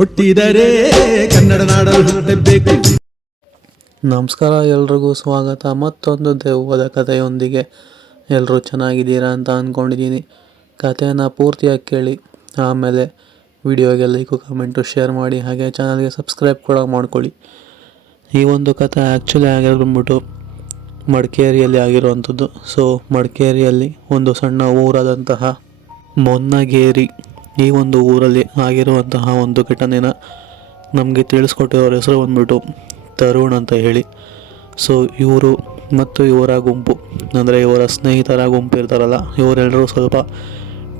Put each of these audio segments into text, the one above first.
ಹುಟ್ಟಿದರೆ ಕನ್ನಡ ನಾಡಲು ಹುಟ್ಟಬೇಕು. ನಮಸ್ಕಾರ, ಎಲ್ರಿಗೂ ಸ್ವಾಗತ. ಮತ್ತೊಂದು ದೆವ್ವದ ಕಥೆಯೊಂದಿಗೆ. ಎಲ್ಲರೂ ಚೆನ್ನಾಗಿದ್ದೀರಾ ಅಂತ ಅಂದ್ಕೊಂಡಿದ್ದೀನಿ. ಕಥೆಯನ್ನು ಪೂರ್ತಿಯಾಗಿ ಕೇಳಿ, ಆಮೇಲೆ ವಿಡಿಯೋಗೆ ಲೈಕು ಕಮೆಂಟು ಶೇರ್ ಮಾಡಿ, ಹಾಗೆ ಚಾನಲ್ಗೆ ಸಬ್ಸ್ಕ್ರೈಬ್ ಕೂಡ ಮಾಡ್ಕೊಳ್ಳಿ. ಈ ಒಂದು ಕಥೆ ಆ್ಯಕ್ಚುಲಿ ಆಗಿರೋದು ಮಡಿಕೇರಿಯಲ್ಲಿ ಆಗಿರುವಂಥದ್ದು. ಸೊ ಮಡಿಕೇರಿಯಲ್ಲಿ ಒಂದು ಸಣ್ಣ ಊರಾದಂತಹ ಮೊನ್ನಗೇರಿ, ಈ ಒಂದು ಊರಲ್ಲಿ ಆಗಿರುವಂತಹ ಒಂದು ಘಟನೆನ ನಮಗೆ ತಿಳಿಸ್ಕೊಟ್ಟಿರೋರ ಹೆಸರು ಬಂದ್ಬಿಟ್ಟು ತರುಣ್ ಅಂತ ಹೇಳಿ. ಸೊ ಇವರು ಮತ್ತು ಇವರ ಗುಂಪು, ಅಂದರೆ ಇವರ ಸ್ನೇಹಿತರ ಗುಂಪು ಇರ್ತಾರಲ್ಲ, ಇವರೆಲ್ಲರೂ ಸ್ವಲ್ಪ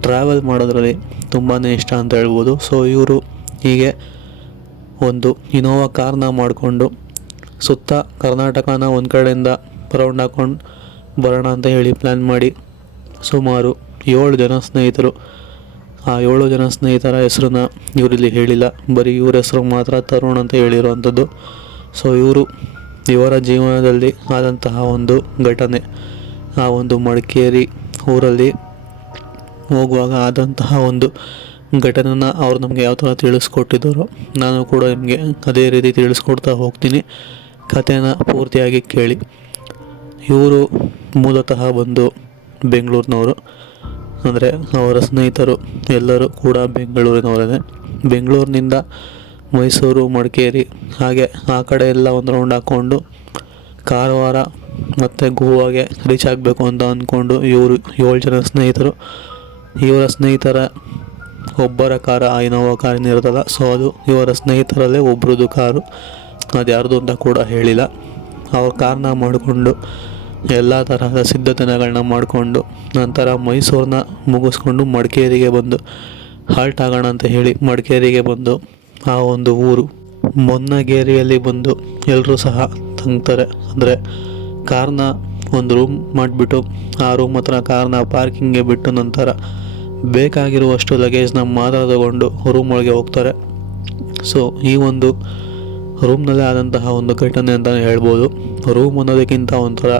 ಟ್ರಾವೆಲ್ ಮಾಡೋದ್ರಲ್ಲಿ ತುಂಬಾ ಇಷ್ಟ ಅಂತ ಹೇಳ್ಬೋದು. ಸೊ ಇವರು ಹೀಗೆ ಒಂದು ಇನೋವಾ ಕಾರ್ನ ಮಾಡಿಕೊಂಡು ಸುತ್ತ ಕರ್ನಾಟಕನ ಒಂದು ಕಡೆಯಿಂದ ರೌಂಡ್ ಹಾಕ್ಕೊಂಡು ಬರೋಣ ಅಂತ ಹೇಳಿ ಪ್ಲ್ಯಾನ್ ಮಾಡಿ ಸುಮಾರು 7 ಜನ ಸ್ನೇಹಿತರು. ಆ 7 ಜನ ಸ್ನೇಹಿತರ ಹೆಸರನ್ನ ಇವರಲ್ಲಿ ಹೇಳಿಲ್ಲ, ಬರೀ ಇವ್ರ ಹೆಸರು ಮಾತ್ರ ತರುಣ್ ಅಂತ ಹೇಳಿರುವಂಥದ್ದು. ಸೊ ಇವರ ಜೀವನದಲ್ಲಿ ಆದಂತಹ ಒಂದು ಘಟನೆ, ಆ ಒಂದು ಮಡಿಕೇರಿ ಊರಲ್ಲಿ ಹೋಗುವಾಗ ಆದಂತಹ ಒಂದು ಘಟನೆನ ಅವ್ರು ನಮಗೆ ಯಾವ ಥರ ತಿಳಿಸ್ಕೊಟ್ಟಿದ್ದಾರೋ ನಾನು ಕೂಡ ನಿಮಗೆ ಅದೇ ರೀತಿ ತಿಳಿಸ್ಕೊಡ್ತಾ ಹೋಗ್ತೀನಿ. ಕಥೆನ ಪೂರ್ತಿಯಾಗಿ ಕೇಳಿ. ಇವರು ಮೂಲತಃ ಬಂದು ಬೆಂಗಳೂರಿನವರು, ಅಂದರೆ ಅವರ ಸ್ನೇಹಿತರು ಎಲ್ಲರೂ ಕೂಡ ಬೆಂಗಳೂರಿನವರೇ. ಬೆಂಗಳೂರಿನಿಂದ ಮೈಸೂರು, ಮಡಿಕೇರಿ, ಹಾಗೆ ಆ ಕಡೆ ಎಲ್ಲ ಒಂದು ರೌಂಡ್ ಹಾಕ್ಕೊಂಡು ಕಾರವಾರ ಮತ್ತು ಗೋವಾಗೆ ರೀಚ್ ಆಗಬೇಕು ಅಂತ ಅಂದ್ಕೊಂಡು ಇವರು 7 ಜನ ಸ್ನೇಹಿತರು. ಇವರ ಸ್ನೇಹಿತರ ಒಬ್ಬರ ಕಾರು, ಆ ಇನೋವಾ ಕಾರಿನ ಇರ್ತಲ್ಲ, ಸೊ ಅದು ಇವರ ಸ್ನೇಹಿತರಲ್ಲೇ ಒಬ್ರದ್ದು ಕಾರು, ಅದು ಯಾರ್ದು ಅಂತ ಕೂಡ ಹೇಳಿಲ್ಲ. ಅವ್ರ ಕಾರ್ನ ಮಾಡಿಕೊಂಡು ಎಲ್ಲ ತರಹದ ಸಿದ್ಧತೆಗಳನ್ನ ಮಾಡಿಕೊಂಡು ನಂತರ ಮೈಸೂರನ್ನ ಮುಗಿಸ್ಕೊಂಡು ಮಡಿಕೇರಿಗೆ ಬಂದು ಹಾಲ್ಟ್ ಆಗೋಣ ಅಂತ ಹೇಳಿ ಮಡಿಕೇರಿಗೆ ಬಂದು ಆ ಒಂದು ಊರು ಮೊನ್ನಗೇರಿಯಲ್ಲಿ ಬಂದು ಎಲ್ಲರೂ ಸಹ ತಂಗ್ತಾರೆ. ಅಂದರೆ ಕಾರ್ನ ಒಂದು ರೂಮ್ ಮಾಡಿಬಿಟ್ಟು ಆ ರೂಮ್ ಹತ್ರ ಕಾರ್ನ ಪಾರ್ಕಿಂಗ್ಗೆ ಬಿಟ್ಟು ನಂತರ ಬೇಕಾಗಿರುವಷ್ಟು ಲಗೇಜ್ನ ಮಾತ್ರ ತಗೊಂಡು ರೂಮ್ ಒಳಗೆ ಹೋಗ್ತಾರೆ. ಸೊ ಈ ಒಂದು ರೂಮ್ನಲ್ಲೇ ಆದಂತಹ ಒಂದು ಘಟನೆ ಅಂತಲೇ ಹೇಳ್ಬೋದು. ರೂಮ್ ಅನ್ನೋದಕ್ಕಿಂತ ಒಂಥರ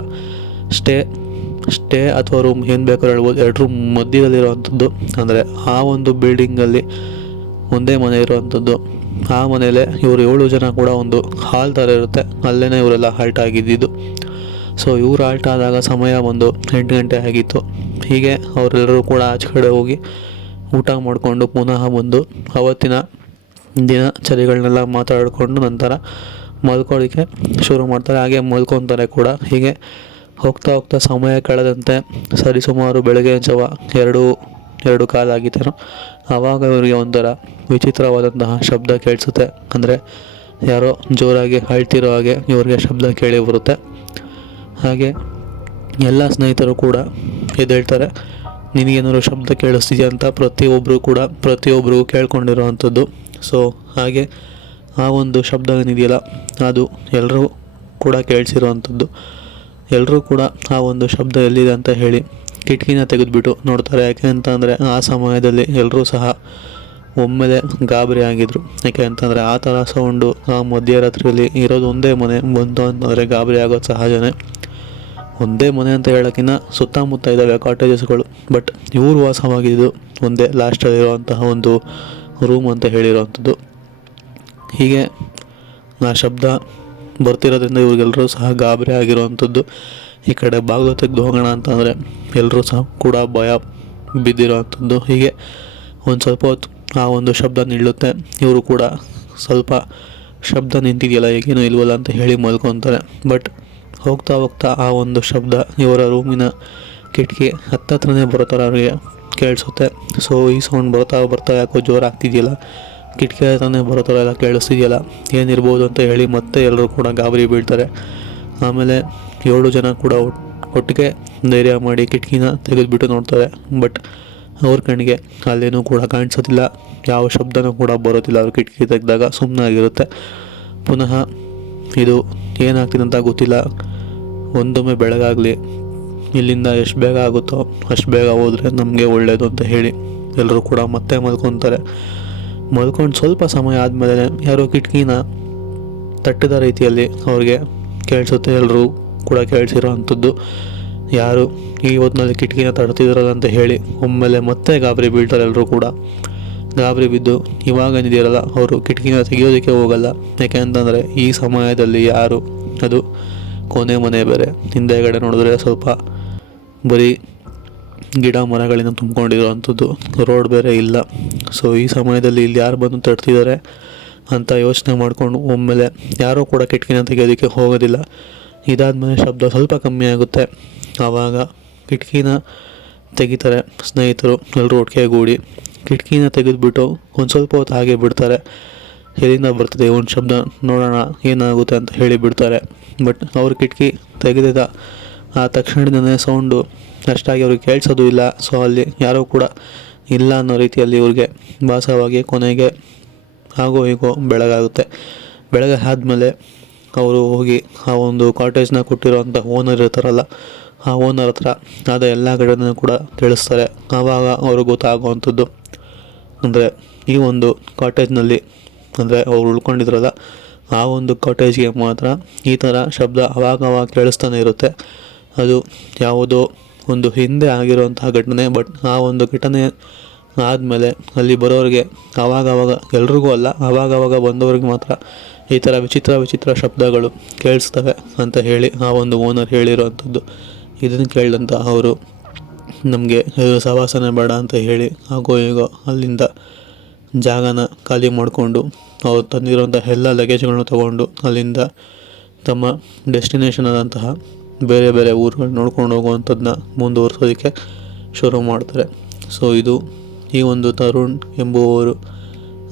ಸ್ಟೇ ಅಥವಾ ರೂಮ್ ಏನು ಬೇಕಾದ್ರೂ ಹೇಳ್ಬೋದು. 2 ರೂಮ್ ಮಧ್ಯದಲ್ಲಿರುವಂಥದ್ದು, ಅಂದರೆ ಆ ಒಂದು ಬಿಲ್ಡಿಂಗಲ್ಲಿ ಒಂದೇ ಮನೆ ಇರುವಂಥದ್ದು. ಆ ಮನೆಯಲ್ಲೇ ಇವರು 7 ಜನ ಕೂಡ ಒಂದು ಹಾಲ್ ಥರ ಇರುತ್ತೆ, ಅಲ್ಲೇ ಇವರೆಲ್ಲ ಹಾಲ್ಟ್ ಆಗಿದ್ದಿದ್ದು. ಸೊ ಇವರು ಹಾಲ್ಟ್ ಆದಾಗ ಸಮಯ ಒಂದು 8 ಗಂಟೆ ಆಗಿತ್ತು. ಹೀಗೆ ಅವರೆಲ್ಲರೂ ಕೂಡ ಆಚೆ ಕಡೆ ಹೋಗಿ ಊಟ ಮಾಡಿಕೊಂಡು ಪುನಃ ಬಂದು ಅವತ್ತಿನ ದಿನಚರಿಗಳನ್ನೆಲ್ಲ ಮಾತಾಡಿಕೊಂಡು ನಂತರ ಮಲ್ಕೊಳ್ಳೋಕ್ಕೆ ಶುರು ಮಾಡ್ತಾರೆ. ಹಾಗೆ ಮಲ್ಕೊತಾರೆ ಕೂಡ. ಹೀಗೆ ಹೋಗ್ತಾ ಸಮಯ ಕಳೆದಂತೆ ಸರಿಸುಮಾರು ಬೆಳಗ್ಗೆ ಜಾವ 2 ಕಾಲಾಗಿತ್ತೇನೋ, ಆವಾಗ ಇವರಿಗೆ ಒಂಥರ ವಿಚಿತ್ರವಾದಂತಹ ಶಬ್ದ ಕೇಳಿಸುತ್ತೆ. ಅಂದರೆ ಯಾರೋ ಜೋರಾಗಿ ಅಳ್ತಿರೋ ಹಾಗೆ ಇವ್ರಿಗೆ ಶಬ್ದ ಕೇಳಿ ಬರುತ್ತೆ. ಹಾಗೆ ಎಲ್ಲ ಸ್ನೇಹಿತರು ಕೂಡ ಎದ್ದೇಳ್ತಾರೆ. ನಿನಗೇನಾದ್ರು ಶಬ್ದ ಕೇಳಿಸ್ತಿದೆಯಾ ಅಂತ ಪ್ರತಿಯೊಬ್ಬರಿಗೂ ಕೇಳ್ಕೊಂಡಿರೋವಂಥದ್ದು. ಸೊ ಹಾಗೆ ಆ ಒಂದು ಶಬ್ದ ಏನಿದೆಯಲ್ಲ, ಅದು ಎಲ್ಲರೂ ಕೂಡ ಕೇಳಿಸಿರೋವಂಥದ್ದು. ಎಲ್ಲರೂ ಕೂಡ ಆ ಒಂದು ಶಬ್ದ ಎಲ್ಲಿದೆ ಅಂತ ಹೇಳಿ ಕಿಟಕಿನ ತೆಗೆದುಬಿಟ್ಟು ನೋಡ್ತಾರೆ. ಯಾಕೆ ಅಂತಂದರೆ ಆ ಸಮಯದಲ್ಲಿ ಎಲ್ಲರೂ ಸಹ ಒಮ್ಮೆಲೆ ಗಾಬರಿ ಆಗಿದ್ರು. ಯಾಕೆ ಅಂತಂದರೆ ಆ ಥರ ಸೌಂಡು ಆ ಮಧ್ಯರಾತ್ರಿಯಲ್ಲಿ ಇರೋದು ಒಂದೇ ಮನೆ ಬಂತು ಅಂತಂದರೆ ಗಾಬರಿ ಆಗೋದು ಸಹಜನೇ. ಒಂದೇ ಮನೆ ಅಂತ ಹೇಳೋಕ್ಕಿಂತ ಸುತ್ತಮುತ್ತ ಇದ್ದಾವೆ ಕಾಟೇಜಸ್ಗಳು, ಬಟ್ ಇವರು ವಾಸವಾಗಿದ್ದು ಒಂದೇ ಲಾಸ್ಟಲ್ಲಿರುವಂತಹ ಒಂದು ರೂಮ್ ಅಂತ ಹೇಳಿರೋವಂಥದ್ದು. ಹೀಗೆ ಆ ಶಬ್ದ ಬರ್ತಿರೋದ್ರಿಂದ ಇವ್ರಿಗೆಲ್ಲರೂ ಸಹ ಗಾಬರಿ ಆಗಿರೋವಂಥದ್ದು. ಈ ಕಡೆ ಬಾಗಿಲು ತೆಗೆದು ಹೋಗೋಣ ಅಂತಂದರೆ ಎಲ್ಲರೂ ಸಹ ಕೂಡ ಭಯ ಬಿದ್ದಿರೋವಂಥದ್ದು. ಹೀಗೆ ಒಂದು ಸ್ವಲ್ಪ ಹೊತ್ತು ಆ ಒಂದು ಶಬ್ದ ನಿಲ್ಲುತ್ತೆ. ಇವರು ಕೂಡ ಸ್ವಲ್ಪ ಶಬ್ದ ನಿಂತಿದೆಯಲ್ಲ, ಈಗೇನೂ ಇಲ್ವಲ್ಲ ಅಂತ ಹೇಳಿ ಮಲ್ಕೊತಾರೆ. ಬಟ್ ಹೋಗ್ತಾ ಆ ಒಂದು ಶಬ್ದ ಇವರ ರೂಮಿನ ಕಿಟಕಿ ಹತ್ತತ್ರನೇ ಬರೋ ಥರ ಅವರಿಗೆ ಕೇಳಿಸುತ್ತೆ. ಸೊ ಈ ಸೌಂಡ್ ಬರ್ತಾ ಯಾಕೋ ಜೋರಾಗ್ತಿದೆಯಲ್ಲ, ಕಿಟಕಿ ಹತ್ರನೇ ಬರೋ ಥರ ಎಲ್ಲ ಕೇಳಿಸ್ತಿದೆಯಲ್ಲ, ಏನಿರ್ಬೋದು ಅಂತ ಹೇಳಿ ಮತ್ತೆ ಎಲ್ಲರೂ ಕೂಡ ಗಾಬರಿ ಬೀಳ್ತಾರೆ. ಆಮೇಲೆ 7 ಜನ ಕೂಡ ಒಟ್ಟಿಗೆ ಧೈರ್ಯ ಮಾಡಿ ಕಿಟಕಿನ ತೆಗೆದುಬಿಟ್ಟು ನೋಡ್ತಾರೆ. ಬಟ್ ಅವ್ರ ಕಣ್ಣಿಗೆ ಅಲ್ಲೇನೂ ಕೂಡ ಕಾಣಿಸೋದಿಲ್ಲ, ಯಾವ ಶಬ್ದನೂ ಕೂಡ ಬರೋದಿಲ್ಲ. ಅವ್ರ ಕಿಟಕಿ ತೆಗೆದಾಗ ಸುಮ್ಮನಾಗಿರುತ್ತೆ. ಪುನಃ ಇದು ಏನಾಗ್ತಿದೆ ಅಂತ ಗೊತ್ತಿಲ್ಲ, ಒಂದೊಮ್ಮೆ ಬೆಳಗಾಗಲಿ, ಇಲ್ಲಿಂದ ಎಷ್ಟು ಬೇಗ ಆಗುತ್ತೋ ಅಷ್ಟು ಬೇಗ ಹೋದರೆ ನಮಗೆ ಒಳ್ಳೆಯದು ಅಂತ ಹೇಳಿ ಎಲ್ಲರೂ ಕೂಡ ಮತ್ತೆ ಮಲ್ಕೊತಾರೆ. ಮಲ್ಕೊಂಡು ಸ್ವಲ್ಪ ಸಮಯ ಆದಮೇಲೆ ಯಾರೋ ಕಿಟಕಿನ ತಟ್ಟಿದ ರೀತಿಯಲ್ಲಿ ಅವ್ರಿಗೆ ಕೇಳಿಸುತ್ತೆ. ಎಲ್ಲರೂ ಕೂಡ ಕೇಳಿಸಿರೋ ಅಂಥದ್ದು, ಯಾರು ಈ ಹೊತ್ತಿನಲ್ಲಿ ಕಿಟಕಿನ ತಡ್ತಿದ್ರಲ್ಲ ಅಂತ ಹೇಳಿ ಒಮ್ಮೆಲೆ ಮತ್ತೆ ಗಾಬರಿ ಬೀಳ್ತಾರೆ ಎಲ್ಲರೂ ಕೂಡ. ಗಾಬರಿ ಬಿದ್ದು ಇವಾಗೇನಿದೆಯಲ್ಲ ಅವರು ಕಿಟಕಿನ ತೆಗೆಯೋದಕ್ಕೆ ಹೋಗಲ್ಲ. ಯಾಕೆಂತಂದರೆ ಈ ಸಮಯದಲ್ಲಿ ಯಾರು, ಅದು ಕೊನೆ ಮನೆ ಬೇರೆ, ಹಿಂದೆಗಡೆ ನೋಡಿದ್ರೆ ಸ್ವಲ್ಪ ಬರೀ ಗಿಡ ಮರಗಳಿಂದ ತುಂಬ್ಕೊಂಡಿರೋವಂಥದ್ದು, ರೋಡ್ ಬೇರೆ ಇಲ್ಲ. ಸೊ ಈ ಸಮಯದಲ್ಲಿ ಇಲ್ಲಿ ಯಾರು ಬಂದು ತಡ್ತಿದ್ದಾರೆ ಅಂತ ಯೋಚನೆ ಮಾಡಿಕೊಂಡು ಒಮ್ಮೆಲೆ ಯಾರೂ ಕೂಡ ಕಿಟಕಿನ ತೆಗೆಯೋದಕ್ಕೆ ಹೋಗೋದಿಲ್ಲ. ಇದಾದಮೇಲೆ ಶಬ್ದ ಸ್ವಲ್ಪ ಕಮ್ಮಿ ಆಗುತ್ತೆ. ಆವಾಗ ಕಿಟಕಿನ ತೆಗಿತಾರೆ ಸ್ನೇಹಿತರು ಎಲ್ಲರೂ ಒಟ್ಟಿಗೆ ಗೂಡಿ. ಕಿಟಕಿನ ತೆಗೆದುಬಿಟ್ಟು ಒಂದು ಸ್ವಲ್ಪ ಹೊತ್ತು ಹಾಗೆ ಬಿಡ್ತಾರೆ. ಎಲ್ಲಿಂದ ಬರ್ತದೆ ಒಂದು ಶಬ್ದ ನೋಡೋಣ ಏನಾಗುತ್ತೆ ಅಂತ ಹೇಳಿ ಬಿಡ್ತಾರೆ. ಬಟ್ ಅವ್ರ ಕಿಟಕಿ ತೆಗೆದಿದ್ದ ಆ ತಕ್ಷಣದಿಂದನೇ ಸೌಂಡು ಅಷ್ಟಾಗಿ ಅವ್ರಿಗೆ ಕೇಳಿಸೋದು ಇಲ್ಲ. ಸೊ ಅಲ್ಲಿ ಯಾರೂ ಕೂಡ ಇಲ್ಲ ಅನ್ನೋ ರೀತಿಯಲ್ಲಿ ಇವ್ರಿಗೆ ಭಾಸವಾಗಿ ಕೊನೆಗೆ ಹಾಗೋ ಹೀಗೋ ಬೆಳಗಾಗುತ್ತೆ. ಬೆಳಗ್ಗೆ ಆದಮೇಲೆ ಅವರು ಹೋಗಿ ಆ ಒಂದು ಕಾಟೇಜ್ನ ಕೊಟ್ಟಿರೋವಂಥ ಓನರ್ ಇರ್ತಾರಲ್ಲ, ಆ ಓನರ್ ಹತ್ರ ಆದ ಎಲ್ಲ ಕಡೆನೂ ಕೂಡ ತಿಳಿಸ್ತಾರೆ. ಆವಾಗ ಅವ್ರಿಗೆ ಗೊತ್ತಾಗುವಂಥದ್ದು ಅಂದರೆ ಈ ಒಂದು ಕಾಟೇಜ್ನಲ್ಲಿ, ಅಂದರೆ ಅವ್ರು ಉಳ್ಕೊಂಡಿದ್ರಲ್ಲ ಆ ಒಂದು ಕಾಟೇಜ್ಗೆ ಮಾತ್ರ ಈ ಥರ ಶಬ್ದ ಅವಾಗವಾಗ ಕೇಳಿಸ್ತಾನೆ ಇರುತ್ತೆ. ಅದು ಯಾವುದೋ ಒಂದು ಹಿಂದೆ ಆಗಿರುವಂತಹ ಘಟನೆ. ಬಟ್ ಆ ಒಂದು ಘಟನೆ ಆದಮೇಲೆ ಅಲ್ಲಿ ಬರೋರಿಗೆ ಆವಾಗವಾಗ, ಎಲ್ರಿಗೂ ಅಲ್ಲ, ಆವಾಗವಾಗ ಬಂದವ್ರಿಗೆ ಮಾತ್ರ ಈ ಥರ ವಿಚಿತ್ರ ಶಬ್ದಗಳು ಕೇಳಿಸ್ತವೆ ಅಂತ ಹೇಳಿ ಆ ಒಂದು ಓನರ್ ಹೇಳಿರೋವಂಥದ್ದು. ಇದನ್ನು ಕೇಳಿದಂಥ ಅವರು ನಮಗೆ ಸವಾಸನೆ ಬೇಡ ಅಂತ ಹೇಳಿ ಹಾಗೋ ಹೀಗೋ ಅಲ್ಲಿಂದ ಜಾಗನ ಖಾಲಿ ಮಾಡಿಕೊಂಡು ಅವ್ರು ತಂದಿರೋಂಥ ಎಲ್ಲ ಲಗೇಜ್ಗಳನ್ನ ತೊಗೊಂಡು ಅಲ್ಲಿಂದ ತಮ್ಮ ಡೆಸ್ಟಿನೇಷನ್ ಆದಂತಹ ಬೇರೆ ಬೇರೆ ಊರುಗಳು ನೋಡ್ಕೊಂಡು ಹೋಗುವಂಥದ್ದನ್ನ ಮುಂದುವರ್ಸೋದಕ್ಕೆ ಶುರು ಮಾಡ್ತಾರೆ. ಸೊ ಇದು ಈ ಒಂದು ತರುಣ್ ಎಂಬುವವರು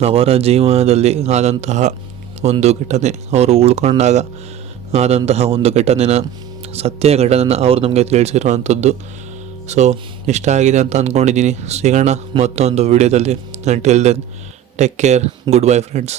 ಅವರ ಜೀವನದಲ್ಲಿ ಆದಂತಹ ಒಂದು ಘಟನೆ, ಅವರು ಉಳ್ಕೊಂಡಾಗ ಆದಂತಹ ಒಂದು ಘಟನೆನ, ಸತ್ಯ ಘಟನೆನ ಅವ್ರು ನಮಗೆ ತಿಳಿಸಿರುವಂಥದ್ದು. ಸೊ ಇಷ್ಟ ಆಗಿದೆ ಅಂತ ಅಂದ್ಕೊಂಡಿದ್ದೀನಿ. ಸಿಗೋಣ ಮತ್ತೊಂದು ವಿಡಿಯೋದಲ್ಲಿ. Until then take care, good bye friends.